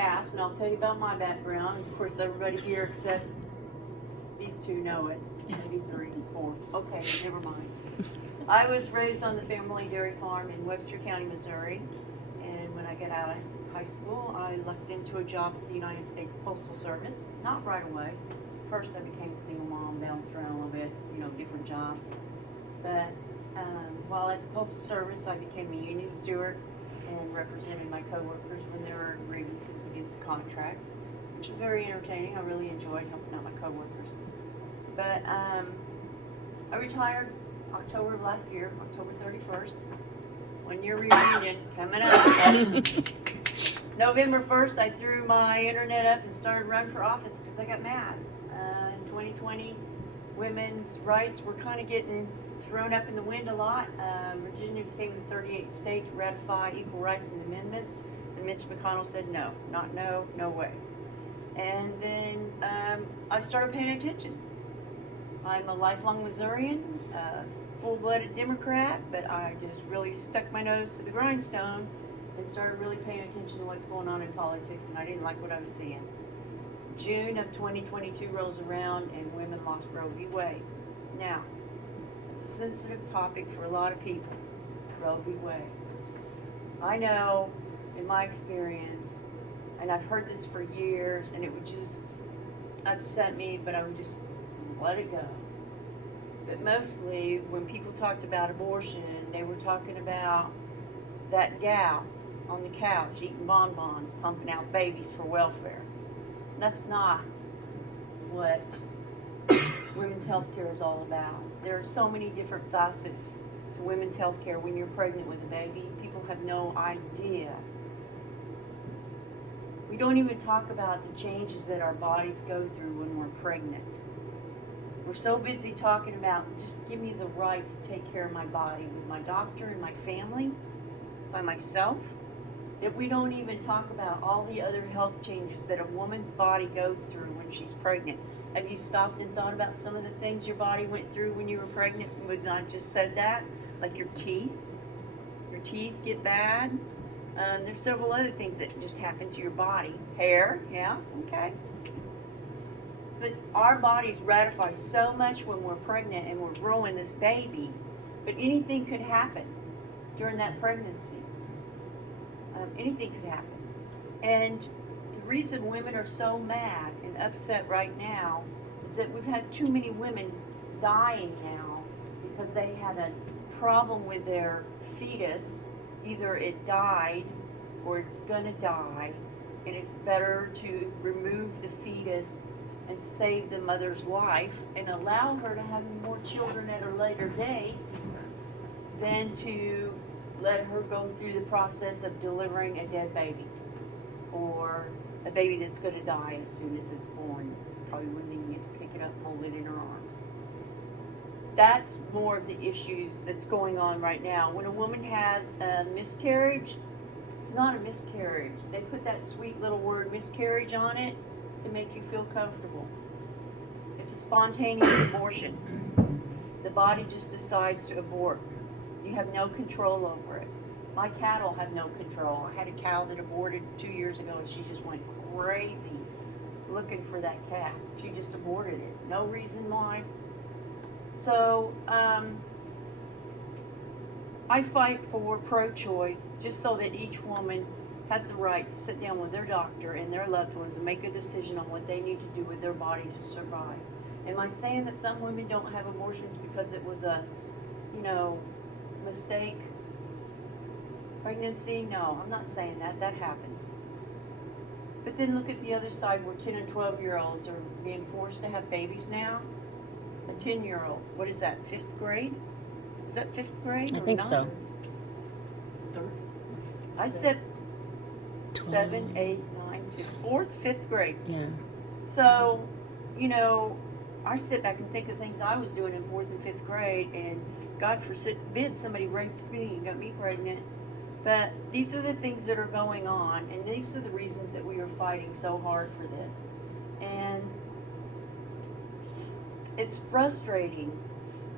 Past, and I'll tell you about my background. Of course, everybody here except these two know it. Maybe 3 and 4. Okay, never mind. I was raised on the family dairy farm in Webster County, Missouri. And when I got out of high school, I lucked into a job at the United States Postal Service. Not right away. First, I became a single mom, bounced around a little bit, different jobs. But while at the Postal Service, I became a union steward and represented my coworkers when there were grievances against the contract, which was very entertaining. I really enjoyed helping out my coworkers. But I retired October of last year, October 31st. 1 year reunion coming up. November 1st, I threw my internet up and started running for office because I got mad. In 2020, women's rights were kind of getting thrown up in the wind a lot. Virginia became the 38th state to ratify Equal Rights Amendment, and Mitch McConnell said no, no way. And then I started paying attention. I'm a lifelong Missourian, full-blooded Democrat, but I just really stuck my nose to the grindstone and started really paying attention to what's going on in politics, and I didn't like what I was seeing. June of 2022 rolls around and women lost Roe v. Wade. Now, it's a sensitive topic for a lot of people, Roe v. Wade. I know, in my experience, and I've heard this for years, and it would just upset me, but I would just let it go. But mostly, when people talked about abortion, they were talking about that gal on the couch eating bonbons, pumping out babies for welfare. That's not what women's health care is all about. There are so many different facets to women's health care when you're pregnant with a baby. People have no idea. We don't even talk about the changes that our bodies go through when we're pregnant. We're so busy talking about just give me the right to take care of my body with my doctor and my family, by myself, that we don't even talk about all the other health changes that a woman's body goes through when she's pregnant. Have you stopped and thought about some of the things your body went through when you were pregnant? When I just said that, like your teeth get bad. There's several other things that just happen to your body. Hair, yeah, okay. But our bodies ratify so much when we're pregnant and we're growing this baby, but anything could happen during that pregnancy. Anything could happen. And the reason women are so mad and upset right now is that we've had too many women dying now because they had a problem with their fetus. Either it died or it's gonna die, and it's better to remove the fetus and save the mother's life and allow her to have more children at a later date than to let her go through the process of delivering a dead baby or a baby that's going to die as soon as it's born. Probably wouldn't even get to pick it up and hold it in her arms. That's more of the issues that's going on right now. When a woman has a miscarriage, it's not a miscarriage. They put that sweet little word miscarriage on it to make you feel comfortable. It's a spontaneous abortion. The body just decides to abort. You have no control over it. My cattle have no control. I had a cow that aborted 2 years ago and she just went crazy looking for that calf. She just aborted it. No reason why. So, I fight for pro-choice just so that each woman has the right to sit down with their doctor and their loved ones and make a decision on what they need to do with their body to survive. Am I saying that some women don't have abortions because it was a, mistake pregnancy? No, I'm not saying that. That happens. But then look at the other side where 10 and 12-year-olds are being forced to have babies now. A 10-year-old, what is that, 5th grade? Is that 5th grade? I think so. I said 7, 8, 9, 4th, 5th grade. Yeah. So, I sit back and think of things I was doing in 4th and 5th grade, and God forbid somebody raped me and got me pregnant. But these are the things that are going on, and these are the reasons that we are fighting so hard for this. And it's frustrating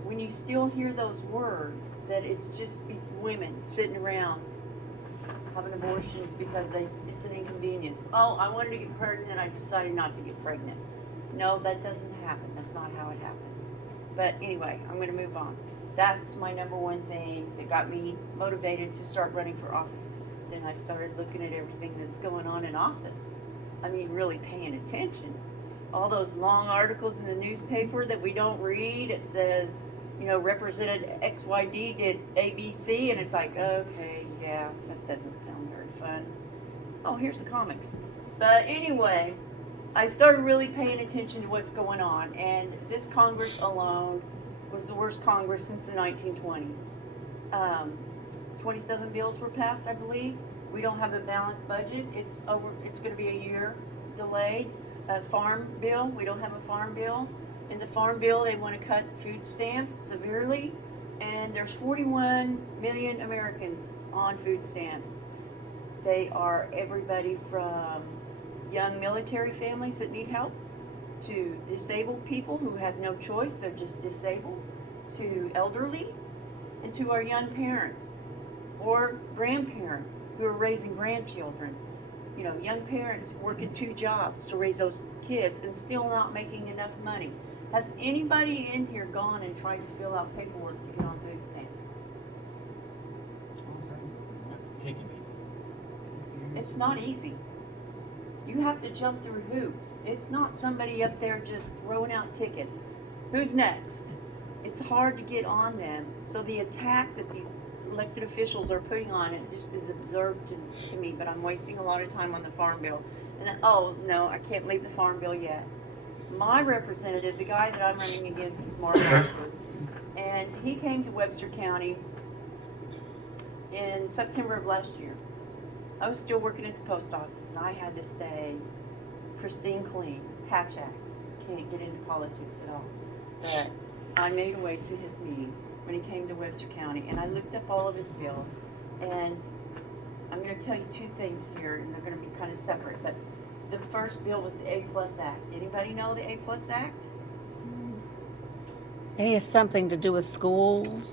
when you still hear those words, that it's just women sitting around having abortions because it's an inconvenience. Oh, I wanted to get pregnant and I decided not to get pregnant. No, that doesn't happen. That's not how it happens. But anyway, I'm going to move on. That's my number one thing that got me motivated to start running for office. Then I started looking at everything that's going on in office. I mean, really paying attention. All those long articles in the newspaper that we don't read, it says, you know, Representative XYD did ABC, and it's like, okay, yeah, that doesn't sound very fun. Oh, here's the comics. But anyway, I started really paying attention to what's going on, and this Congress alone was the worst Congress since the 1920s. 27 bills were passed, I believe. We don't have a balanced budget. It's going to be a year delayed. A farm bill, we don't have a farm bill. In the farm bill, they want to cut food stamps severely, and there's 41 million Americans on food stamps. They are everybody from young military families that need help, to disabled people who have no choice, they're just disabled, to elderly, and to our young parents or grandparents who are raising grandchildren. You know, young parents working 2 jobs to raise those kids and still not making enough money. Has anybody in here gone and tried to fill out paperwork to get on food stamps? Taking people. It's not easy. You have to jump through hoops. It's not somebody up there just throwing out tickets. Who's next? It's hard to get on them. So the attack that these elected officials are putting on it just is absurd to me, but I'm wasting a lot of time on the farm bill. And then, oh no, I can't leave the farm bill yet. My representative, the guy that I'm running against, is Mark Hartford, and he came to Webster County in September of last year. I was still working at the post office, and I had to stay pristine clean, Hatch Act. Can't get into politics at all. But I made a way to his meeting when he came to Webster County, and I looked up all of his bills, and I'm going to tell you 2 things here, and they're going to be kind of separate, but the first bill was the A+ Act. Anybody know the A+ Act? It has something to do with schools.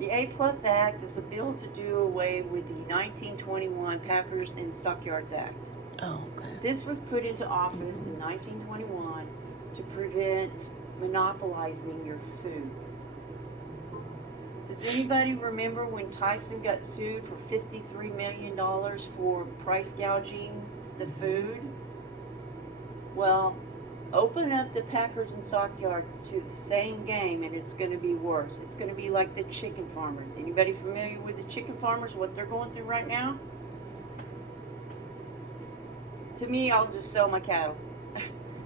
The A+ Act is a bill to do away with the 1921 Packers and Stockyards Act. Oh, okay. This was put into office in 1921 to prevent monopolizing your food. Does anybody remember when Tyson got sued for $53 million for price gouging the food? Well, open up the Packers and Stockyards to the same game and it's going to be worse. It's going to be like the chicken farmers. Anybody familiar with the chicken farmers, what they're going through right now? To me, I'll just sell my cattle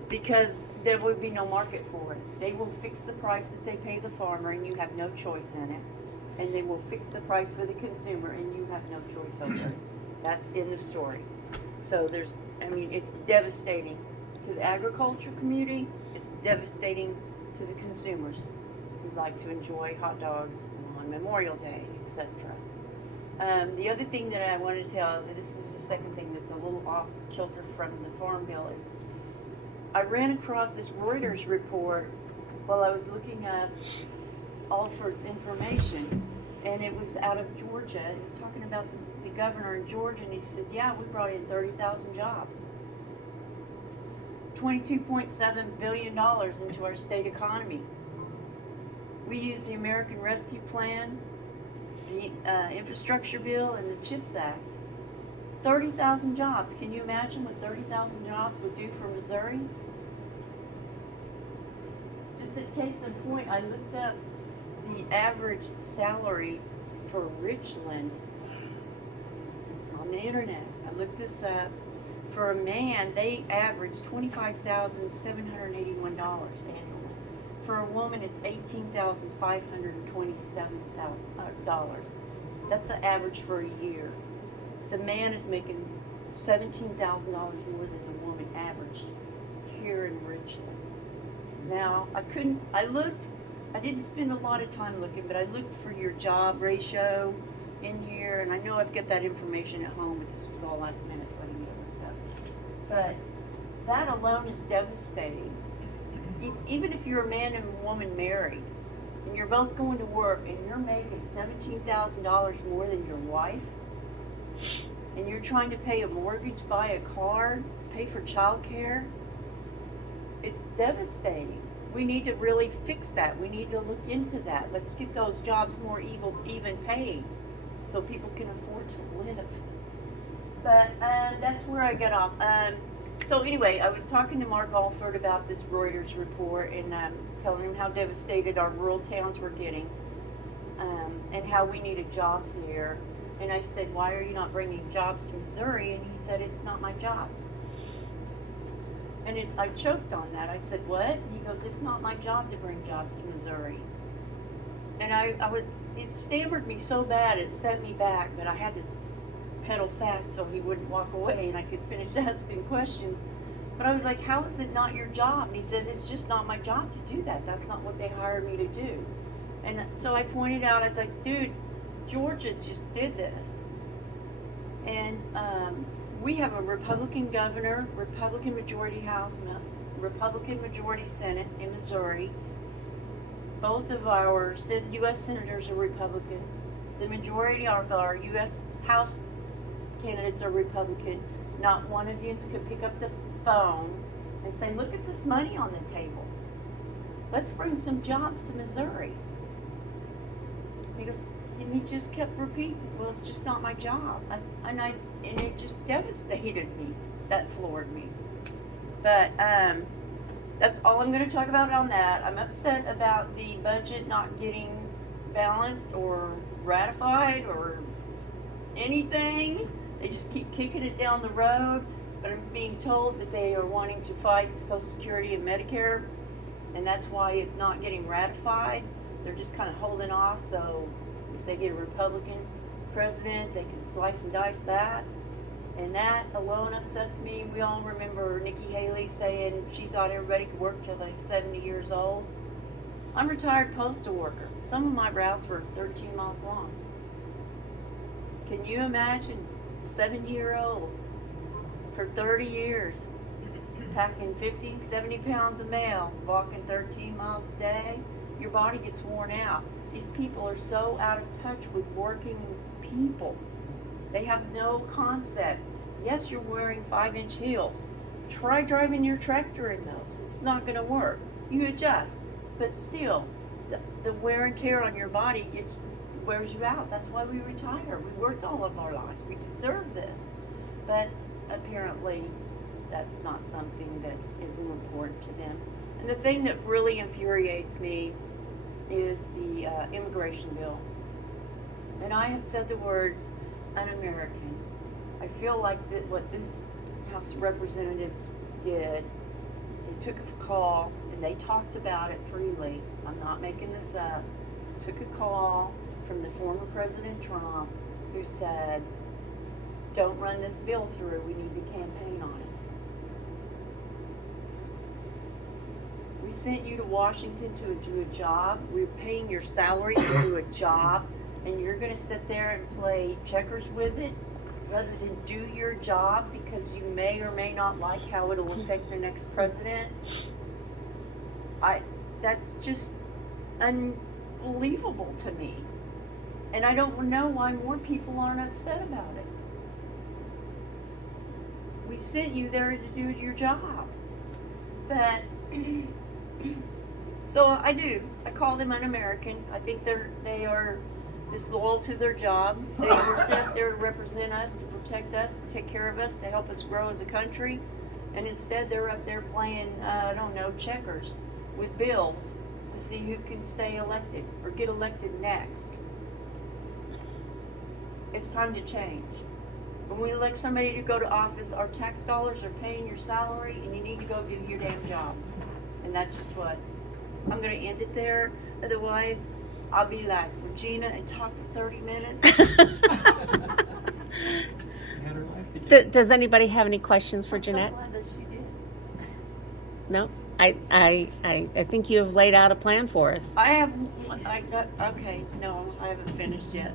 because there would be no market for it. They will fix the price that they pay the farmer and you have no choice in it. And they will fix the price for the consumer and you have no choice over it. That's end of story. So it's devastating to the agriculture community. It's devastating to the consumers who like to enjoy hot dogs on Memorial Day, etc. The other thing that I want to tell, this is the second thing that's a little off kilter from the farm bill, is I ran across this Reuters report while I was looking up Alford's information, and it was out of Georgia. It was talking about the governor in Georgia, and he said, yeah, we brought in 30,000 jobs. $22.7 billion into our state economy. We use the American Rescue Plan, the infrastructure bill, and the CHIPS Act. 30,000 jobs. Can you imagine what 30,000 jobs would do for Missouri? Just a case in point, I looked up the average salary for Richland on the internet. I looked this up. For a man, they average $25,781 annually. For a woman, it's $18,527. That's the average for a year. The man is making $17,000 more than the woman average here in Richland. Now, I didn't spend a lot of time looking, but I looked for your job ratio in here, and I know I've got that information at home, but this was all last minute, so I didn't get it looked up. But that alone is devastating. Even if you're a man and a woman married, and you're both going to work, and you're making $17,000 more than your wife, and you're trying to pay a mortgage, buy a car, pay for childcare, it's devastating. We need to really fix that. We need to look into that. Let's get those jobs more even paid so people can afford to live. But that's where I got off. So anyway, I was talking to Mark Alford about this Reuters report and telling him how devastated our rural towns were getting and how we needed jobs here. And I said, why are you not bringing jobs to Missouri? And he said, it's not my job. And I choked on that. I said, what? And he goes, it's not my job to bring jobs to Missouri. And it stammered me so bad, it set me back, but I had to pedal fast so he wouldn't walk away and I could finish asking questions. But I was like, how is it not your job? And he said, it's just not my job to do that. That's not what they hired me to do. And so I pointed out, I was like, dude, Georgia just did this. And we have a Republican governor, Republican majority House, Republican majority Senate in Missouri. Both of our U.S. senators are Republican. The majority of our U.S. House candidates are Republican. Not one of you could pick up the phone and say, look at this money on the table. Let's bring some jobs to Missouri. And he just kept repeating, well, it's just not my job. And it just devastated me. That floored me. But that's all I'm going to talk about on that. I'm upset about the budget not getting balanced or ratified or anything. They just keep kicking it down the road. But I'm being told that they are wanting to fight the Social Security and Medicare, and that's why it's not getting ratified. They're just kind of holding off, so if they get a Republican president, they can slice and dice that. And that alone upsets me. We all remember Nikki Haley saying she thought everybody could work till they're 70 years old. I'm a retired postal worker. Some of my routes were 13 miles long. Can you imagine 70-year-old for 30 years, packing 50, 70 pounds of mail, walking 13 miles a day? Your body gets worn out. These people are so out of touch with working people. They have no concept. Yes, you're wearing 5-inch heels. Try driving your tractor in those. It's not going to work. You adjust. But still, the wear and tear on your body wears you out. That's why we retire. We worked all of our lives. We deserve this. But apparently, that's not something that is important to them. And the thing that really infuriates me is the immigration bill. And I have said the words, un-American. I feel like that what this House of Representatives did, they took a call and they talked about it freely. I'm not making this up. Took a call from the former President Trump who said, don't run this bill through, we need to campaign on it. We sent you to Washington to do a job. We're paying your salary to do a job, and you're going to sit there and play checkers with it rather than do your job because you may or may not like how it'll affect the next president. That's just unbelievable to me. And I don't know why more people aren't upset about it. We sent you there to do your job. But so I call them un-American. I think they are disloyal to their job. They were sent there to represent us, to protect us, to take care of us, to help us grow as a country. And instead they're up there playing, checkers with bills to see who can stay elected or get elected next. It's time to change. When we elect somebody to go to office, our tax dollars are paying your salary and you need to go do your damn job. And that's just what. I'm going to end it there. Otherwise, I'll be like Regina and talk for 30 minutes. She had her life together. Does anybody have any questions for Jeanette? I'm so glad that she did. No? I think you have laid out a plan for us. I haven't finished yet.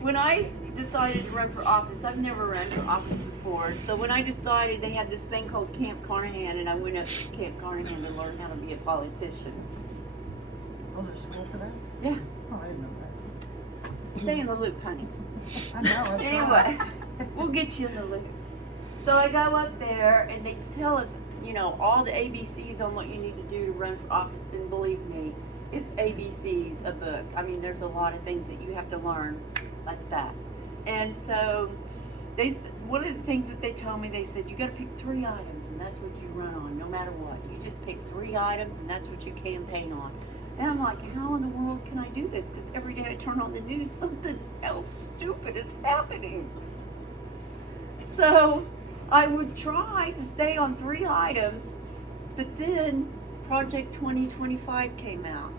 When I decided to run for office, I've never run for office before. So when I decided, they had this thing called Camp Carnahan, and I went up to Camp Carnahan to learn how to be a politician. Oh, there's school for that? Yeah. Oh, I didn't know that. Stay in the loop, honey. I know. It's Anyway, we'll get you in the loop. So I go up there and they tell us, you know, all the ABCs on what you need to do to run for office. And believe me, it's ABCs, a book. I mean, there's a lot of things that you have to learn like that. And so one of the things that they told me, they said, you got to pick 3 items and that's what you run on, no matter what. You just pick 3 items and that's what you campaign on. And I'm like, how in the world can I do this? Because every day I turn on the news, something else stupid is happening. So I would try to stay on 3 items, but then Project 2025 came out.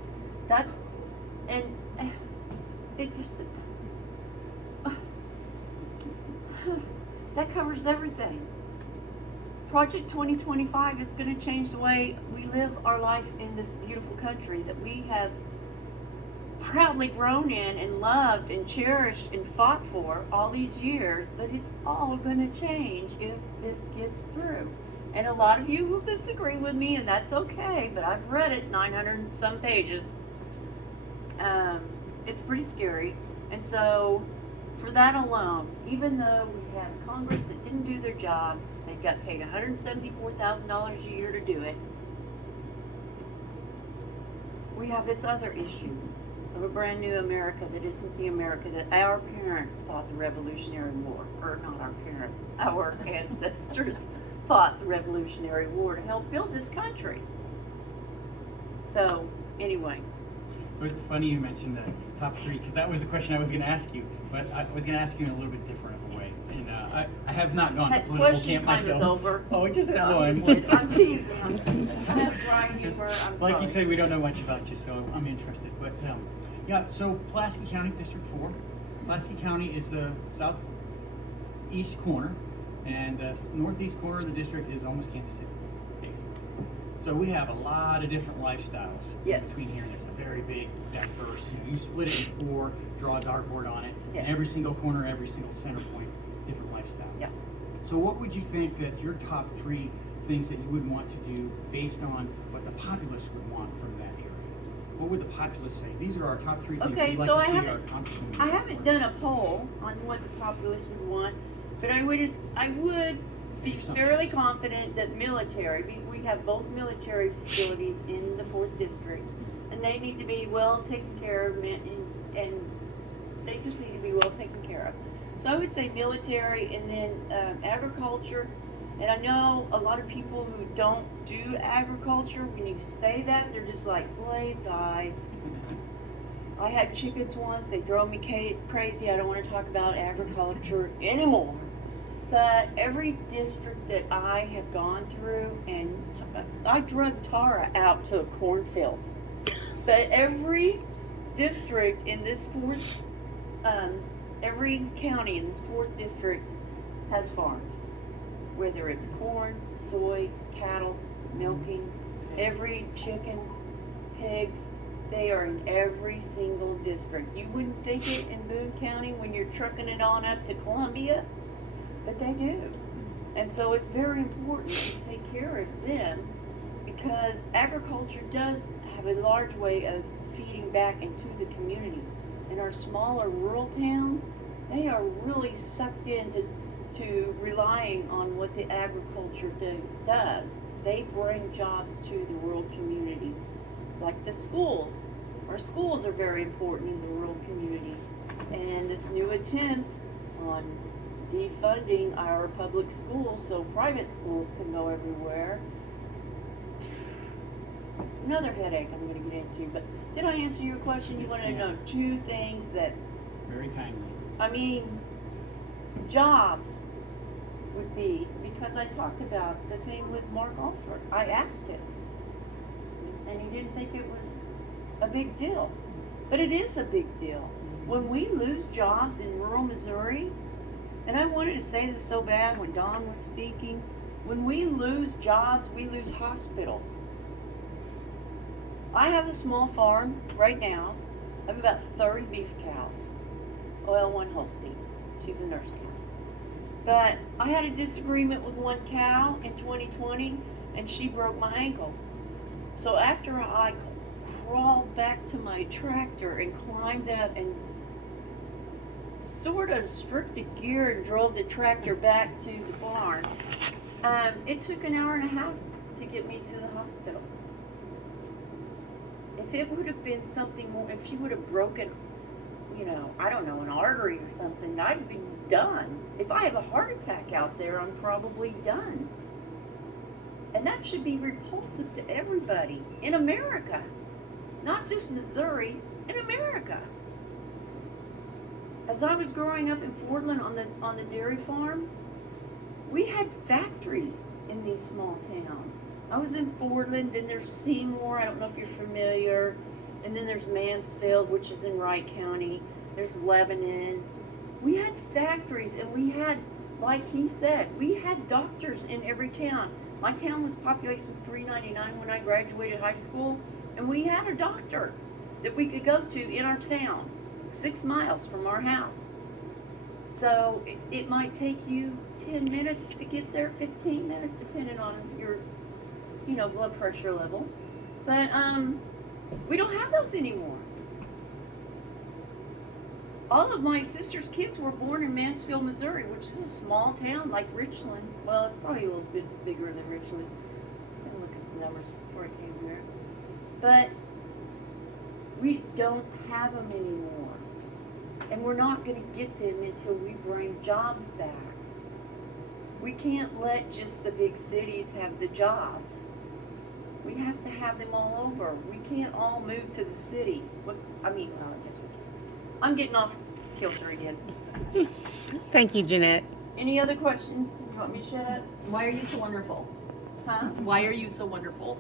That covers everything. Project 2025 is going to change the way we live our life in this beautiful country that we have proudly grown in and loved and cherished and fought for all these years, but it's all going to change if this gets through. And a lot of you will disagree with me, and that's okay, but I've read it, 900 and some pages. It's pretty scary. And so, for that alone, even though we have Congress that didn't do their job, they got paid $174,000 a year to do it, we have this other issue of a brand new America that isn't the America that our parents fought the Revolutionary War, or not our parents, our ancestors fought the Revolutionary War to help build this country. So, anyway. So it's funny you mentioned the top 3, because that was the question I was going to ask you, but I was going to ask you in a little bit different of a way. And I have not gone to That political question camp time myself. is over. Oh, just that No, one. I'm just kidding. I'm teasing. I have dry humor. I'm Like sorry. you said, we don't know much about you, so I'm interested. But yeah, so Pulaski County, District 4. Pulaski County is the southeast corner, and the northeast corner of the district is almost Kansas City, basically. So we have a lot of different lifestyles Yes. between here, and there's a very big, diverse. You split it in 4, draw a dartboard on it, Yeah. and every single corner, every single center point, different lifestyle. Yeah. So what would you think that your top 3 things that you would want to do based on what the populace would want from that area? What would the populace say? These are our top 3 things Okay, we'd like so to I see haven't- our accomplishment. I haven't done a poll on what the populace would want, but I would be fairly confident that we have both military facilities in the 4th district, and they need to be well taken care of, and they just need to be well taken care of. So I would say military, and then agriculture. And I know a lot of people who don't do agriculture, when you say that, they're just like, please guys. I had chickens once, they drove me crazy. I don't want to talk about agriculture anymore. But every district that I have gone through, and I drug Tara out to a cornfield. But every district in this 4th, every county in this 4th district has farms. Whether it's corn, soy, cattle, milking, every chickens, pigs, they are in every single district. You wouldn't think it in Boone County when you're trucking it on up to Columbia, but they do. And so it's very important to take care of them, because agriculture does have a large way of feeding back into the communities. In our smaller rural towns, they are really sucked into relying on what the agriculture does. They bring jobs to the rural community. Like the schools. Our schools are very important in the rural communities. And this new attempt on defunding our public schools so private schools can go everywhere, it's another headache I'm going to get into. But did I answer your question? You Yes, want to ma'am. know 2 things that, Very kindly. I mean, jobs would be, because I talked about the thing with Mark Alford. I asked him, and he didn't think it was a big deal. But it is a big deal. When we lose jobs in rural Missouri, and I wanted to say this so bad when Don was speaking, when we lose jobs, we lose hospitals. I have a small farm right now. I have about 30 beef cows. Well, one Holstein. She's a nurse cow. But I had a disagreement with one cow in 2020, and she broke my ankle. So after I crawled back to my tractor and climbed out and sort of stripped the gear and drove the tractor back to the barn. It took an hour and a half to get me to the hospital. If it would have been something more, if she would have broken, you know, I don't know, an artery or something, I'd be done. If I have a heart attack out there, I'm probably done. And that should be repulsive to everybody in America. Not just Missouri, in America. As I was growing up in Fordland on the dairy farm, we had factories in these small towns. I was in Fordland, then there's Seymour, I don't know if you're familiar, and then there's Mansfield, which is in Wright County. There's Lebanon. We had factories, and we had, like he said, we had doctors in every town. My town was population 399 when I graduated high school, and we had a doctor that we could go to in our town, 6 miles from our house. So it might take you 10 minutes to get there, 15 minutes, depending on your, you know, blood pressure level. But we don't have those anymore. All of my sister's kids were born in Mansfield, Missouri, which is a small town like Richland. Well, it's probably a little bit bigger than Richland. I can look at the numbers before I came here. But we don't have them anymore. And we're not going to get them until we bring jobs back. We can't let just the big cities have the jobs. We have to have them all over. We can't all move to the city. I guess we can. I'm getting off kilter again. Thank you, Jeanette. Any other questions? You want me to shut up? Why are you so wonderful? Huh? Why are you so wonderful?